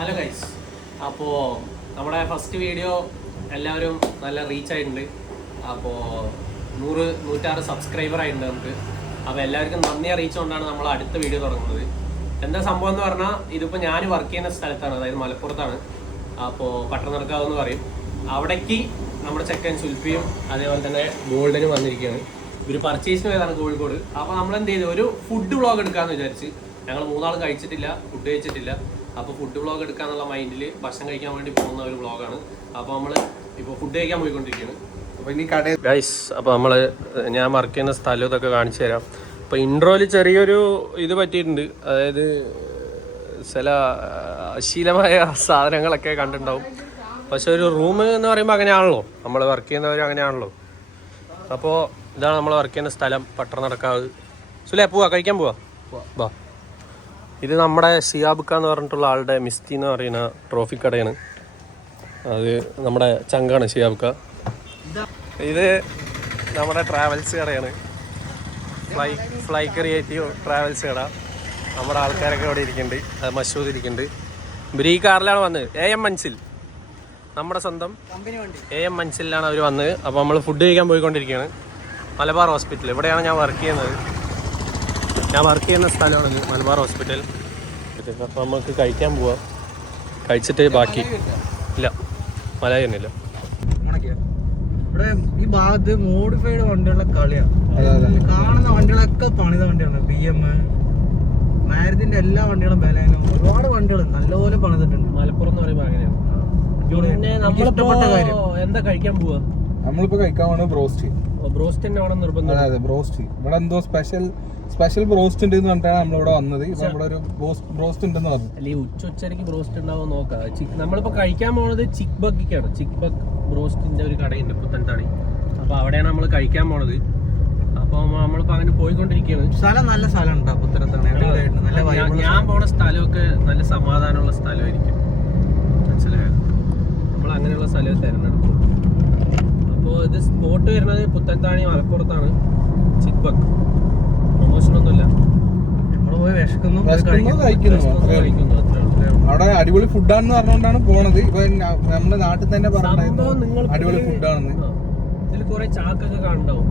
Hello guys, അപ്പോൾ നമ്മുടെ first video എല്ലാവരും നല്ല റീച്ച് ആയിട്ടുണ്ട്. അപ്പോൾ 106 സബ്സ്ക്രൈബർ ആയിട്ടുണ്ട് നമുക്ക്. അപ്പോൾ എല്ലാവർക്കും നന്ദി അറിയിച്ചുകൊണ്ടാണ് നമ്മൾ അടുത്ത വീഡിയോ തുടങ്ങുന്നത്. എന്താ സംഭവം എന്ന് പറഞ്ഞാൽ, ഇതിപ്പോൾ ഞാൻ വർക്ക് ചെയ്യുന്ന സ്ഥലത്താണ്, അതായത് മലപ്പുറത്താണ്. അപ്പോൾ പട്ടണക്കാവ് എന്ന് പറയും. അവിടേക്ക് നമ്മുടെ ചെക്കൻ സുൽഫിയും അതേപോലെ തന്നെ ഗോൾഡനും വന്നിരിക്കുകയാണ്. ഇവർ പർച്ചേസിന് പോയതാണ് കോഴിക്കോട്. അപ്പോൾ നമ്മൾ എന്ത് ചെയ്തു, ഒരു ഫുഡ് വ്ളോഗ് എടുക്കാമെന്ന് വിചാരിച്ച്. ഞങ്ങൾ 3 ആൾ കഴിച്ചിട്ടില്ല, ഫുഡ് കഴിച്ചിട്ടില്ല. അപ്പോൾ ഫുഡ് വ്ളോഗ് എടുക്കാന്നുള്ള മൈൻഡിൽ ഭക്ഷണം കഴിക്കാൻ വേണ്ടി പോകുന്ന ഒരു വ്ളോഗാണ്. അപ്പോൾ നമ്മൾ ഇപ്പോൾ ഫുഡ് കഴിക്കാൻ പോയിക്കൊണ്ടിരിക്കുകയാണ്. അപ്പോൾ ഇനി കട ഗൈസ്, അപ്പോൾ നമ്മൾ ഞാൻ വർക്ക് ചെയ്യുന്ന സ്ഥലം ഇതൊക്കെ കാണിച്ചു തരാം. അപ്പോൾ ഇൻട്രോയിൽ ചെറിയൊരു ഇത് പറ്റിയിട്ടുണ്ട്. അതായത് ചില അശീലമായ സാധനങ്ങളൊക്കെ കണ്ടിട്ടുണ്ടാവും. പക്ഷെ ഒരു റൂം എന്ന് പറയുമ്പോൾ അങ്ങനെയാണല്ലോ, നമ്മൾ വർക്ക് ചെയ്യുന്നവർ അങ്ങനെയാണല്ലോ. അപ്പോൾ ഇതാണ് നമ്മൾ വർക്ക് ചെയ്യുന്ന സ്ഥലം, പട്ടണക്കാവ്. സുലേ പോവാ, കഴിക്കാൻ പോവാ വാ. ഇത് നമ്മുടെ സിയാബുക്ക എന്ന് പറഞ്ഞിട്ടുള്ള ആളുടെ മിസ്തി എന്ന് പറയുന്ന ട്രോഫി കടയാണ്. അത് നമ്മുടെ ചങ്കാണ് സിയാബുക്ക. ഇത് നമ്മുടെ ട്രാവൽസ് കടയാണ്, ഫ്ലൈ ക്രിയേറ്റീവ് ട്രാവൽസ് കട. നമ്മുടെ ആൾക്കാരൊക്കെ ഇവിടെ ഇരിക്കുന്നുണ്ട്, മഷൂദ് ഇരിക്കുന്നുണ്ട്. ഇവർ ഈ കാറിലാണ് വന്നത്. AM മൻസിൽ, നമ്മുടെ സ്വന്തം AM മൻസിലാണ് അവർ വന്നത്. അപ്പോൾ നമ്മൾ ഫുഡ് കഴിക്കാൻ പോയിക്കൊണ്ടിരിക്കുകയാണ്. മലബാർ ഹോസ്പിറ്റൽ, ഇവിടെയാണ് ഞാൻ വർക്ക് ചെയ്യുന്നത്. ഞാൻ വർക്ക് ചെയ്യുന്ന സ്ഥലമാണ് മലബാർ ഹോസ്പിറ്റൽ. അപ്പോൾ നമുക്ക് കഴിക്കാൻ പോവാം. കഴിച്ചിട്ട് ബാക്കി ഇല്ല, മലയാളി തന്നെയില്ല. ഇവിടെ ഈ ഭാഗത്ത് മോഡിഫൈഡ് വണ്ടികളുടെ കളിയാണ്. കാണുന്ന വണ്ടികളൊക്കെ പണിത വണ്ടിയാണ്. BM, മാരുതിന്റെ എല്ലാ വണ്ടികളും ബലേനോ, ഒരുപാട് വണ്ടികൾ നല്ലപോലെ പണിതിട്ടുണ്ട്. മലപ്പുറം എന്ന് പറയുമ്പോൾ അങ്ങനെയാണ്. പിന്നെ നമ്മളിഷ്ടപ്പെട്ട കാര്യം എന്താ കഴിക്കാൻ പോവാ? നമ്മളിപ്പോ കഴിക്കാൻ വേണം ബ്രോസ്റ്റ്. ബ്രോസ്റ്റ് തന്നെ വേണം നിർബന്ധം. അതെ, ബ്രോസ്റ്റ്. ഇവിടെ എന്തോ സ്പെഷ്യൽ ബ്രോസ്റ്റ് ഉണ്ട് എന്ന് പറഞ്ഞിട്ടാണ് നമ്മളിവിടെ വന്നത്. ഇപ്പൊ ഇവിടെ ഒരു ബ്രോസ്റ്റ് ഉണ്ടെന്ന് പറഞ്ഞു. അല്ലെ ഉച്ചയ്ക്ക് ബ്രോസ്റ്റ് ഉണ്ടാവും നോക്കാം. നമ്മളിപ്പോ കഴിക്കാൻ പോണത് ചിക്ക് ബക്കിക്കാണ്. ചിക്ക് ബക്ക് ബ്രോസ്റ്റിന്റെ ഒരു കടയുണ്ട് പുത്തൻതാണി. അപ്പൊ അവിടെയാണ് നമ്മൾ കഴിക്കാൻ പോണത്. അപ്പൊ നമ്മളിപ്പോ അങ്ങനെ പോയിക്കൊണ്ടിരിക്കുകയാണ്. സ്ഥലം നല്ല സ്ഥലം ഉണ്ടോ പുത്തനത്താണ്? ഞാൻ പോണ സ്ഥലമൊക്കെ നല്ല സമാധാനമുള്ള സ്ഥലമായിരിക്കും, മനസ്സിലായോ? നമ്മൾ അങ്ങനെയുള്ള സ്ഥലം തിരഞ്ഞെടുക്കും. അപ്പോൾ ഇത് സ്പോട്ട് വരുന്നത് പുത്തൻതാണി മലപ്പുറത്താണ്. ചിക്ക് ബക്ക് പ്രൊമോഷനൊന്നുമില്ല. നമ്മൾ പോയി വിശക്കുന്നു, കഴിക്കുന്നു. അവിടെ അടിപൊളി ഫുഡാണെന്ന് പറഞ്ഞുകൊണ്ടാണ് പോണത്. ഇപ്പൊ നമ്മുടെ നാട്ടിൽ തന്നെ പറഞ്ഞത് അടിപൊളി ഫുഡാണെന്ന്. ഇതിൽ കുറെ ചാക്കൊക്കെ കാണുന്നുണ്ടാവും.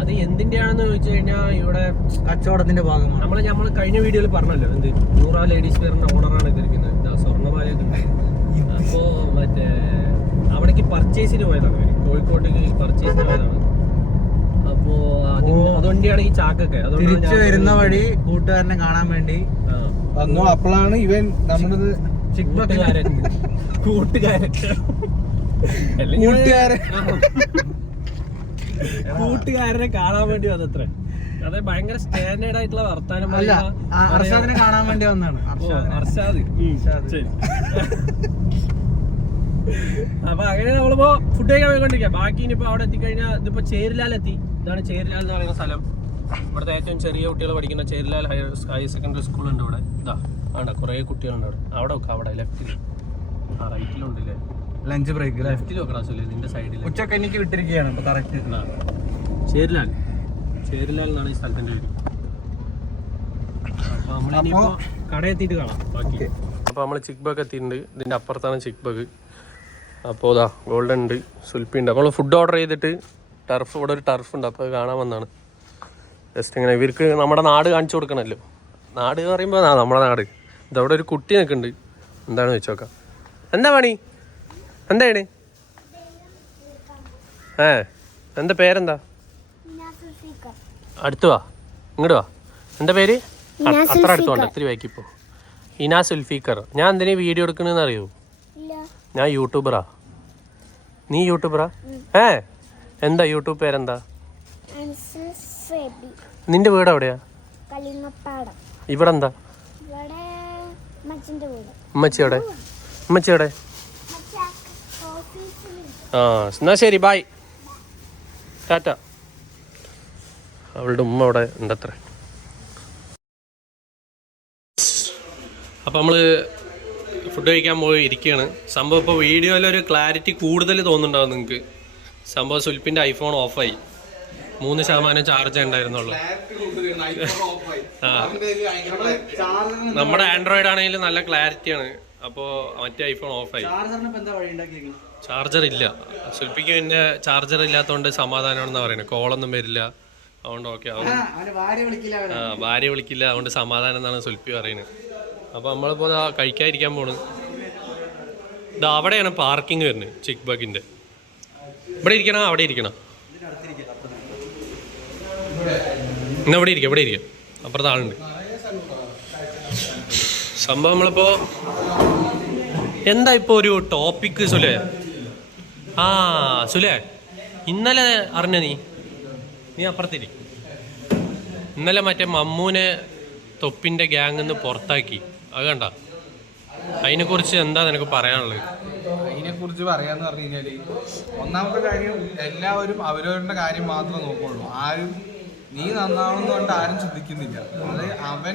അത് എന്തിന്റെയാണെന്ന് ചോദിച്ചു കഴിഞ്ഞാൽ ഇവിടെ കച്ചവടത്തിന്റെ ഭാഗമാണ്. നമ്മൾ കഴിഞ്ഞ വീഡിയോയിൽ പറഞ്ഞല്ലോ, എന്ത് 100 ലേഡീസ് വെയറിന്റെ ഓണറാണ് ഇതിരിക്കുന്നത്. സ്വർണ്ണമാലയൊക്കെ. അപ്പോ മറ്റേ അവിടേക്ക് പർച്ചേസിന് പോയതാണ്, കോഴിക്കോട്ടേക്ക് പർച്ചേസിന് പോയതാണ്. അപ്പോ അതുകൊണ്ടാണ് ഈ ചാക്കൊക്കെ. തിരിച്ചു വരുന്ന വഴി കൂട്ടുകാരനെ കാണാൻ വേണ്ടി വന്നു. അപ്പോഴാണ് ഇവൻ നമ്മുടെ കൂട്ടുകാരനെ കാണാൻ വേണ്ടി വന്നത്ര. അതെ, ഭയങ്കര സ്റ്റാൻഡേർഡ് ആയിട്ടുള്ള വർത്താനം. അർഷാദിനെ കാണാൻ വേണ്ടി വന്നതാണ്. അർഷാദ്. അപ്പൊ അങ്ങനെ നമ്മളിപ്പോ ഫുഡ് കഴിക്കാൻ പോയിക്കൊണ്ടിരിക്കാം. ബാക്കി ഇനിയിപ്പോ അവിടെ എത്തിക്കഴിഞ്ഞാൽ ഇതിപ്പോ ചേരിലാൽ എത്തി. ഇതാണ് ചേരിലാൽ എന്ന് പറയുന്ന സ്ഥലം. ഇവിടുത്തെ ഏറ്റവും ചെറിയ കുട്ടികൾ പഠിക്കുന്ന ചേരിലാൽ ഹയർ സെക്കൻഡറി സ്കൂളുണ്ട് ഇവിടെ. ഇതാ ആണ്ട കുറേ കുട്ടികളുണ്ട് അവിടെ. അവിടെ വെക്കാം, അവിടെ ലെഫ്റ്റിൽ. ആ റൈറ്റിലുണ്ടല്ലേ ലഞ്ച് ബ്രേക്ക്. ലെഫ്റ്റിൽ വെക്കണം സുലേ, നിന്റെ സൈഡിൽ. ഉച്ചക്കഞ്ഞിക്ക് വിട്ടിരിക്കുകയാണ് ഇപ്പൊ കറക്റ്റ്. ചേരിലാൽ എന്നാണ് ഈ സ്ഥലത്തിന്റെ പേര്. അപ്പൊ നമ്മളിനിപ്പോ കട എത്തിയിട്ട് കാണാം ബാക്കി. അപ്പൊ നമ്മള് ചിക്ക് ബഗ് എത്തിയിട്ടുണ്ട്. ഇതിന്റെ അപ്പുറത്താണ് ചിക്ക് ബഗ്. അപ്പോൾ ഇതാ ഗോൾഡൻ ഉണ്ട്, സുൽപ്പി ഉണ്ട്. നമ്മൾ ഫുഡ് ഓർഡർ ചെയ്തിട്ട് ഇവിടെ ഒരു ടർഫ് ഉണ്ട്, അപ്പോൾ അത് കാണാൻ വന്നതാണ്. ജസ്റ്റ് ഇങ്ങനെ ഇവർക്ക് നമ്മുടെ നാട് കാണിച്ചു കൊടുക്കണമല്ലോ. നാട് എന്ന് പറയുമ്പോൾ നമ്മുടെ നാട്. ഇതവിടെ ഒരു കുട്ടി നിൽക്കുന്നുണ്ട്, എന്താണെന്ന് വെച്ച് നോക്കാം. എന്താ പണി, എന്താണ്? എന്താ പേരെന്താ? അടുത്ത് വാ, ഇങ്ങോട്ട് വാ. എന്താ പേര്? അത്ര അടുത്ത് വേണ്ട, ഇത്തിരി വായിക്കിപ്പോ. ഇനാ സുൽഫീക്കർ. ഞാൻ എന്തിനാ വീഡിയോ എടുക്കണെന്ന് അറിയോ? ഞാൻ യൂട്യൂബറാ. നീ യൂട്യൂബറാ? എന്താ യൂട്യൂബ് പേരെന്താ? നിന്റെ വീട് എവിടെയാ? ഇവിടെ എന്താ? ഉമ്മച്ചി എവിടെ? ആ എന്നാ ശരി, ബായ്, ടാറ്റ. അവളുടെ ഉമ്മ അവിടെ ഉണ്ടത്ര. അപ്പം നമ്മൾ ഫുഡ് കഴിക്കാൻ പോയി ഇരിക്കുകയാണ്. സംഭവം ഇപ്പോൾ വീഡിയോയിലൊരു ക്ലാരിറ്റി കൂടുതൽ തോന്നുന്നുണ്ടാവും നിങ്ങൾക്ക്. സംഭവം സുൽപ്പിൻ്റെ ഐഫോൺ ഓഫായി. 3% ചാർജ് ഉണ്ടായിരുന്നുള്ളൂ. നമ്മുടെ ആൻഡ്രോയിഡ് ആണെങ്കിലും നല്ല ക്ലാരിറ്റിയാണ്. അപ്പോൾ മറ്റേ ഐഫോൺ ഓഫായി. ചാർജറിന് എന്താ വഴി ഉണ്ടാക്കിയിരിക്കുന്നത്? ചാർജർ ഇല്ല. സുൽപ്പിക്ക് പിന്നെ ചാർജർ ഇല്ലാത്തതുകൊണ്ട് സമാധാനമാണെന്ന് പറയുന്നത്. കോളൊന്നും വരില്ല, അതുകൊണ്ട് ഓക്കെ. ഭാര്യ വിളിക്കില്ല, അതുകൊണ്ട് സമാധാനം എന്നാണ് സുൽപ്പി പറയുന്നത്. അപ്പോൾ നമ്മളിപ്പോൾ കഴിക്കാതിരിക്കാൻ പോണ്. ഇത് അവിടെയാണ് പാർക്കിംഗ് വരുന്നത്, ചിക്ക് ബഗിൻ്റെ. ഇവിടെ ഇരിക്കണം, അവിടെ ഇരിക്കണം. ഇന്ന് ഇവിടെ ഇരിക്കാം, ഇവിടെ ഇരിക്കാം. അപ്പുറത്തെ ആളുണ്ട്. സംഭവം നമ്മളിപ്പോൾ എന്താ ഇപ്പോൾ ഒരു ടോപ്പിക്ക് സുലേ? സുലേ, ഇന്നലെ അറിഞ്ഞ നീ അപ്പുറത്തിരി. ഇന്നലെ മറ്റേ മമ്മൂനെ തൊപ്പിൻ്റെ ഗ്യാങ്ങിൽ നിന്ന് പുറത്താക്കി. അത് കണ്ട? അതിനെക്കുറിച്ച് എന്താ നിനക്ക് പറയാനുള്ളത്? അതിനെക്കുറിച്ച് പറയാന്ന് പറഞ്ഞു കഴിഞ്ഞാൽ, ഒന്നാമത്തെ കാര്യം, എല്ലാവരും അവരവരുടെ കാര്യം മാത്രമേ നോക്കുള്ളൂ. ആരും നീ നന്നാവണമെന്ന് കൊണ്ട് ആരും ചിന്തിക്കുന്നില്ല. അത് അവൻ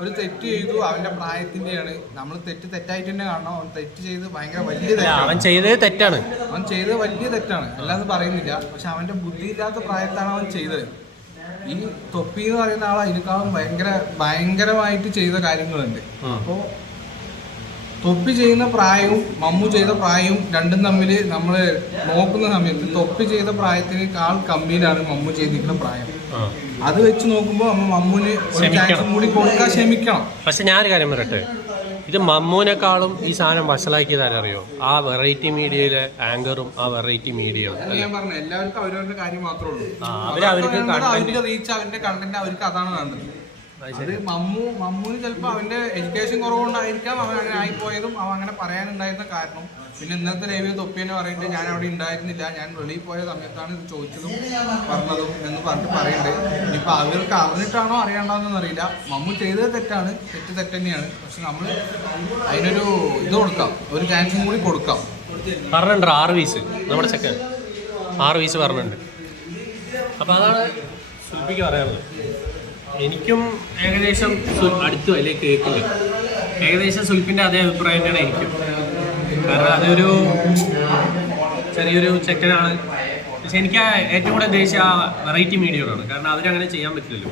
ഒരു തെറ്റ് ചെയ്തു, അവന്റെ പ്രായത്തിന്റെയാണ്. നമ്മൾ തെറ്റായിട്ട് തന്നെ കാണണം. അവൻ തെറ്റ് ചെയ്ത് ഭയങ്കര വലിയ തെറ്റാണ്. അവൻ ചെയ്തത് തെറ്റാണ്. അവൻ ചെയ്തത് വലിയ തെറ്റാണ്, അല്ലാന്ന് പറയുന്നില്ല. പക്ഷെ അവന്റെ ബുദ്ധിയില്ലാത്ത പ്രായത്താണ് അവൻ ചെയ്തത്. ഈ തൊപ്പി എന്ന് പറയുന്ന ആൾ അതിനേക്കാളും ഭയങ്കരമായിട്ട് ചെയ്ത കാര്യങ്ങളുണ്ട്. അപ്പോ തൊപ്പി ചെയ്യുന്ന പ്രായവും മമ്മു ചെയ്ത പ്രായവും രണ്ടും തമ്മിൽ നമ്മൾ നോക്കുന്ന സമയത്ത് തൊപ്പി ചെയ്ത പ്രായത്തിനേക്കാൾ കമ്മിയിലാണ് മമ്മു ചെയ്തിരിക്കുന്ന പ്രായം. അത് വെച്ച് നോക്കുമ്പോൾ മമ്മൂന് ഒരു ചാൻസും കൂടി കൊടുക്കാൻ ശ്രമിക്കണം. പക്ഷെ ഞാനൊരു കാര്യം പറയട്ടെ, ഇത് മമ്മൂനെക്കാളും ഈ സാധനം വഷളാക്കിയതാരറിയോ? ആ വെറൈറ്റി മീഡിയയിലെ ആങ്കറും ആ വെറൈറ്റി മീഡിയയും. ഞാൻ പറഞ്ഞു, എല്ലാവർക്കും അവരവരുടെ കാര്യം മാത്രമേ ഉള്ളൂ. അവർക്ക് റീച്ച്, അവന്റെ കണ്ടന്റ് അവർക്ക് അതാണ് വേണ്ടത്. അത് മമ്മൂന് ചിലപ്പോൾ അവന്റെ എഡ്യൂക്കേഷൻ കുറവുകൊണ്ടായിരിക്കാം അവൻ അങ്ങനെ ആയിപ്പോയതും അവൻ അങ്ങനെ പറയാനുണ്ടായിരുന്ന കാരണം. പിന്നെ ഇന്നത്തെ ലൈവിൽ തൊപ്പി തന്നെ പറയുന്നുണ്ട്, ഞാൻ അവിടെ ഉണ്ടായിരുന്നില്ല, ഞാൻ വെളിയിൽ പോയ സമയത്താണ് ഇത് ചോദിച്ചതും പറഞ്ഞതും എന്ന് പറഞ്ഞിട്ട് പറയുന്നുണ്ട്. ഇനിയിപ്പോൾ അവർക്ക് അറിഞ്ഞിട്ടാണോ അറിയണ്ടെന്നൊന്നും അറിയില്ല. മമ്മു ചെയ്തത് തെറ്റാണ്, തെറ്റ് തന്നെയാണ്. പക്ഷെ നമ്മൾ അതിനൊരു ഇത് കൊടുക്കാം, ഒരു ചാൻസും കൂടി കൊടുക്കാം. പറഞ്ഞിട്ടുണ്ട് 6 വയസ്സ്, നമ്മുടെ ചെക്കൻ 6 വയസ്സ് പറഞ്ഞിട്ടുണ്ട്. അപ്പം അതാണ് സുൽപ്പിക്ക് പറയാനുള്ളത്. എനിക്കും ഏകദേശം അടുത്ത് വലിയ കേൾക്കില്ല, ഏകദേശം സുൽപ്പിൻ്റെ അതേ അഭിപ്രായം തന്നെയാണ് എനിക്കും. കാരണം അതൊരു ചെറിയൊരു ചെക്കനാണ്. പക്ഷെ എനിക്ക് ഏറ്റവും കൂടുതൽ ദേഷ്യം ആ വെറൈറ്റി മീഡിയയോടാണ്. കാരണം അവരങ്ങനെ ചെയ്യാൻ പറ്റില്ലല്ലോ.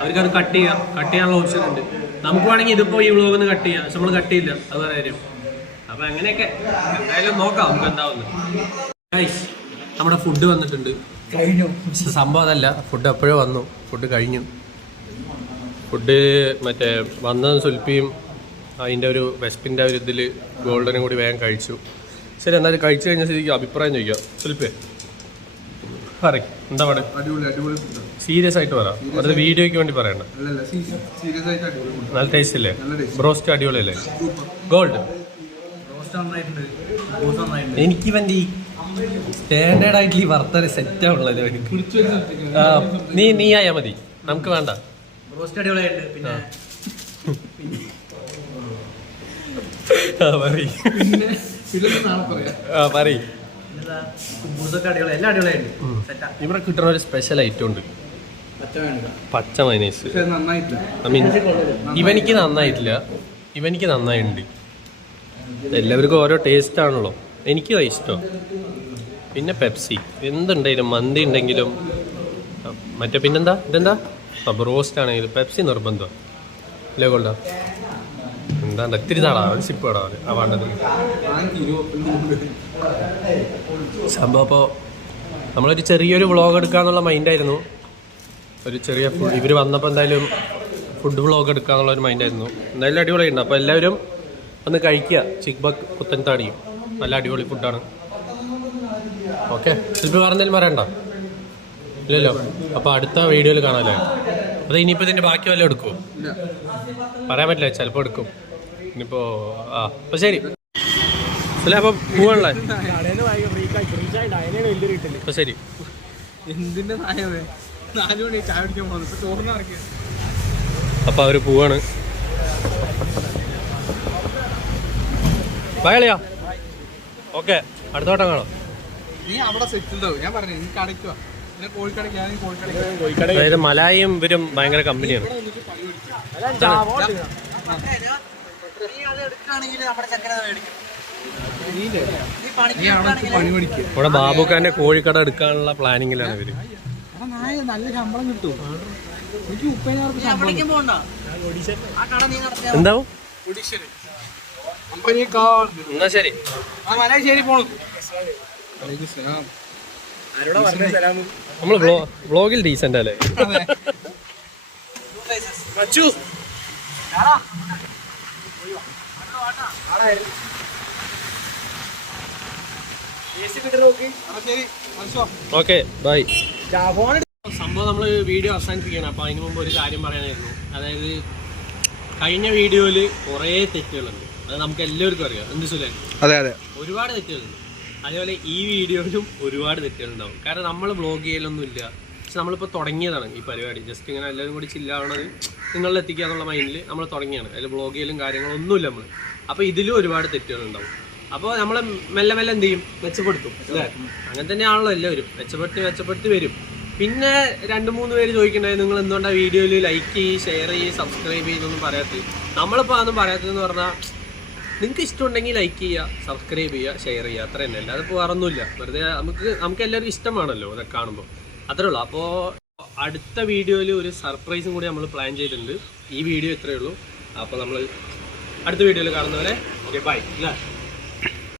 അവർക്കത് കട്ട് ചെയ്യാനുള്ള ഓപ്ഷൻ ഉണ്ട്. നമുക്ക് വേണമെങ്കിൽ ഇതിപ്പോൾ ഈ വ്ളോഗൊന്ന് കട്ട് ചെയ്യാം, പക്ഷെ നമ്മൾ കട്ട് ചെയ്യില്ല, അത് വേറെ കാര്യം. അപ്പം അങ്ങനെയൊക്കെ എന്തായാലും നോക്കാം നമുക്ക് എന്താവുന്നത്. നമ്മുടെ ഫുഡ് വന്നിട്ടുണ്ട്. സംഭവം അതല്ല, ഫുഡ് എപ്പോഴോ വന്നു, ഫുഡ് കഴിഞ്ഞു. ഫുഡ് മറ്റേ വന്നതും സുൽപ്പിയും അതിൻ്റെ ഒരു വെസ്പിൻ്റെ ഒരു ഇതിൽ ഗോൾഡനും കൂടി വേഗം കഴിച്ചു. ശരി, എന്നാലും കഴിച്ചു കഴിഞ്ഞാൽ ശരിക്കും അഭിപ്രായം ചോദിക്കാം. സുൽപ്പേ പറയും, എന്താ പറയുക? സീരിയസ് ആയിട്ട് പറയാം, അത് വീഡിയോയ്ക്ക് വേണ്ടി പറയണ്ട. നല്ല ടേസ്റ്റ് അല്ലേ? ബ്രോസ്റ്റ് അടിപൊളിയല്ലേ? ഗോൾഡ് എനിക്കിവൻ്റെ ഈ സ്റ്റാൻഡേർഡ് ആയിട്ട് ഈ വർത്തന സെറ്റ് ആവുള്ളത്. നീ ആയാ മതി, നമുക്ക് വേണ്ട. റോസ്റ്റ് അടിപൊളിയായിട്ട്. പിന്നെ ഇവിടെ കിട്ടുന്ന ഒരു സ്പെഷ്യൽ ഐറ്റം ഉണ്ട്, പച്ച മൈനീസ്. ഇവനിക്ക് നന്നായിട്ടുണ്ട്. എല്ലാവർക്കും ഓരോ ടേസ്റ്റ് ആണല്ലോ. എനിക്ക് ഇഷ്ടം. പിന്നെ പെപ്സി എന്തുണ്ടെങ്കിലും, മന്തി ഉണ്ടെങ്കിലും, മറ്റേ പിന്നെന്താ ഇതെന്താ ബ്രോസ്റ്റ് ആണെങ്കിലും പെപ്സി നിർബന്ധം അല്ലേ? കൊള്ള എന്താ ഇത്തിരി നാളാ ഒരു സിപ്പ് ഇടാ ആ വേണ്ടത് സംഭവം. അപ്പോൾ നമ്മളൊരു ചെറിയൊരു വ്ളോഗ് എടുക്കാന്നുള്ള മൈൻഡായിരുന്നു. ഒരു ചെറിയ ഇവർ വന്നപ്പോൾ എന്തായാലും ഫുഡ് വ്ളോഗ് എടുക്കാന്നുള്ളൊരു മൈൻഡായിരുന്നു. എന്തായാലും അടിപൊളിയുണ്ട്. അപ്പോൾ എല്ലാവരും ഒന്ന് കഴിക്കുക. ചിക്ക് ബഗ് പുത്തൻതാടിയും നല്ല അടിപൊളി ഫുഡാണ്. ഓക്കെ, ചിലപ്പോൾ വേറെ എന്തെങ്കിലും പറയണ്ട? ഇല്ലല്ലോ. അപ്പോൾ അടുത്ത വീഡിയോയിൽ കാണാമല്ലേ? അത് ഇനിയിപ്പോൾ ഇതിൻ്റെ ബാക്കി വല്ലതും എടുക്കുമോ? പറയാൻ പറ്റില്ല, ചിലപ്പോൾ എടുക്കും. ഇനിയിപ്പോൾ അപ്പോൾ ശരി അല്ലേ? അപ്പോൾ പോവാണല്ലേ? അപ്പോൾ ശരി. അപ്പോൾ അവർ പോവാണ്. ബൈളിയാ. ഓക്കെ, അടുത്ത വട്ടം കാണാം. അതായത് മലായും ഇവരും ഭയങ്കര കമ്പനിയാണ്. ഇവിടെ ബാബുഖാന്റെ കോഴിക്കട എടുക്കാനുള്ള പ്ലാനിങ്ങിലാണ് ഇവര്. നല്ല ശമ്പളം കിട്ടും. എന്താവും? എന്നാ ശരി. ശരി പോണു. നമ്മള് വ്ളോഗിൽ ഡീസന്റ് അല്ലേ? Okay bye. സംഭവം നമ്മൾ വീഡിയോ അവസാനിപ്പിക്കണം. അപ്പോൾ അതിന് മുമ്പ് ഒരു കാര്യം പറയാനായിരുന്നു. അതായത് കഴിഞ്ഞ വീഡിയോയിൽ കുറേ തെറ്റുകളുണ്ട്. അത് നമുക്ക് എല്ലാവർക്കും അറിയാം. എന്ത് സുലേ? അതെ അതെ, ഒരുപാട് തെറ്റുകളുണ്ട്. അതേപോലെ ഈ വീഡിയോയിലും ഒരുപാട് തെറ്റുകളുണ്ടാവും. കാരണം നമ്മൾ വ്ളോഗ് ചെയ്യലൊന്നുമില്ല. പക്ഷെ നമ്മളിപ്പോൾ തുടങ്ങിയതാണ് ഈ പരിപാടി. ജസ്റ്റ് ഇങ്ങനെ എല്ലാവരും കൂടി ചില്ലാവണത് നിങ്ങളിൽ എത്തിക്കുക എന്നുള്ള മൈൻഡിൽ നമ്മൾ തുടങ്ങിയാണ്. അതിൽ വ്ളോഗ് ചെയ്യലും കാര്യങ്ങളൊന്നുമില്ല നമ്മൾ. അപ്പോൾ ഇതിലും ഒരുപാട് തെറ്റുകളുണ്ടാവും. അപ്പോൾ നമ്മൾ മെല്ലെ മെല്ലെ എന്ത് ചെയ്യും? മെച്ചപ്പെടുത്തും അല്ലേ? അങ്ങനെ തന്നെയാണല്ലോ എല്ലാവരും. മെച്ചപ്പെടുത്തി വരും. പിന്നെ 2-3 പേര് ചോദിക്കണ്ടായി നിങ്ങൾ എന്തുകൊണ്ടാണ് വീഡിയോയിൽ ലൈക്ക് ചെയ്യ്, ഷെയർ ചെയ്യ്, സബ്സ്ക്രൈബ് ചെയ്യുന്നൊന്നും പറയാത്തത്. നമ്മളിപ്പോൾ അതൊന്നും പറയാത്തതെന്ന് പറഞ്ഞാൽ നിങ്ങൾക്ക് ഇഷ്ടമുണ്ടെങ്കിൽ ലൈക്ക് ചെയ്യുക, സബ്സ്ക്രൈബ് ചെയ്യുക, ഷെയർ ചെയ്യുക, അത്ര തന്നെ. അല്ലാതെ വേറൊന്നുമില്ല. വെറുതെ നമുക്ക് എല്ലാവരും ഇഷ്ടമാണല്ലോ അതൊക്കെ കാണുമ്പോൾ, അത്രേ ഉള്ളൂ. അപ്പോൾ അടുത്ത വീഡിയോയിൽ ഒരു സർപ്രൈസും കൂടി നമ്മൾ പ്ലാൻ ചെയ്തിട്ടുണ്ട്. ഈ വീഡിയോ ഇത്രയേ ഉള്ളൂ. അപ്പോൾ നമ്മൾ അടുത്ത വീഡിയോയിൽ കാണുന്നവരെ ഓക്കെ ബൈ. ഇല്ല